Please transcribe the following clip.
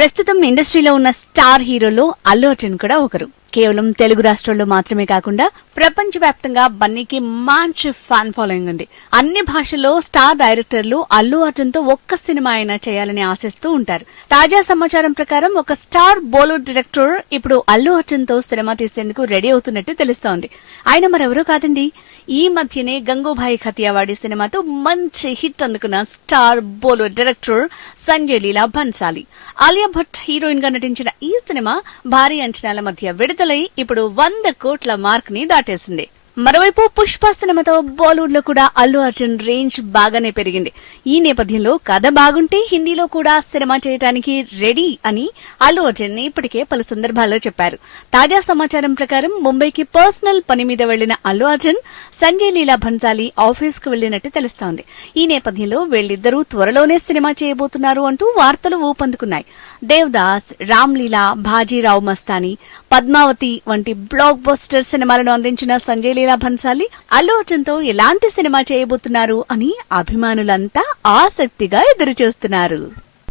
ప్రస్తుతం ఇండస్ట్రీలో ఉన్న స్టార్ హీరోలో అల్లు అర్జున్ కూడా ఒకరు. కేవలం తెలుగు రాష్ట్రాల్లో మాత్రమే కాకుండా ప్రపంచవ్యాప్తంగా బన్నీకి మంచి ఫ్యాన్ ఫాలోయింగ్ ఉంది. అన్ని భాషల్లో స్టార్ డైరెక్టర్లు అల్లు అర్జున్తో ఒక్క సినిమా అయినా చేయాలని ఆశిస్తూ ఉంటారు. తాజా సమాచారం ప్రకారం ఒక స్టార్ బాలీవుడ్ డైరెక్టర్ ఇప్పుడు అల్లు అర్జున్తో సినిమా తీసేందుకు రెడీ అవుతున్నట్టు తెలుస్తోంది. ఆయన మరెవరూ కాదండి. ఈ మధ్యనే గంగూభాయ్ ఖతియావాడి సినిమాతో మంచి హిట్ అందుకున్న స్టార్ బాలీవుడ్ డైరెక్టర్ సంజయ్ లీలా బన్సాలి ఆలియా భట్ హీరోయిన్గా నటించిన ఈ సినిమా భారీ అంచనాల మధ్య విడుదల ఇప్పుడు వంద కోట్ల మార్క్ని దాటేసింది. మరోవైపు పుష్ప సినిమాతో బాలీవుడ్లో కూడా అల్లు అర్జున్ రేంజ్ బాగానే పెరిగింది. ఈ నేపథ్యంలో కథ బాగుంటే హిందీలో కూడా సినిమా చేయడానికి రెడీ అని అల్లు అర్జున్ ఇప్పటికే పలు సందర్భాల్లో చెప్పారు. తాజా సమాచారం ప్రకారం ముంబైకి పర్సనల్ పని మీద వెళ్ళిన అల్లు అర్జున్ సంజయ్ లీలా భన్సాలి ఆఫీస్కు వెళ్ళినట్టు తెలుస్తోంది. ఈ నేపథ్యంలో వీళ్ళిద్దరూ త్వరలోనే సినిమా చేయబోతున్నారు అంటూ వార్తలు ఊపందుకున్నాయి. దేవదాస్ రామ్ లీలా మస్తాని పద్మావతి వంటి బ్లాక్ బస్టర్ సినిమాలను అందించిన సంజయ్ లీలా భన్సాలి అల్లు అర్జున్తో ఎలాంటి సినిమా చేయబోతున్నారు అని అభిమానులంతా ఆసక్తిగా ఎదురుచూస్తున్నారు.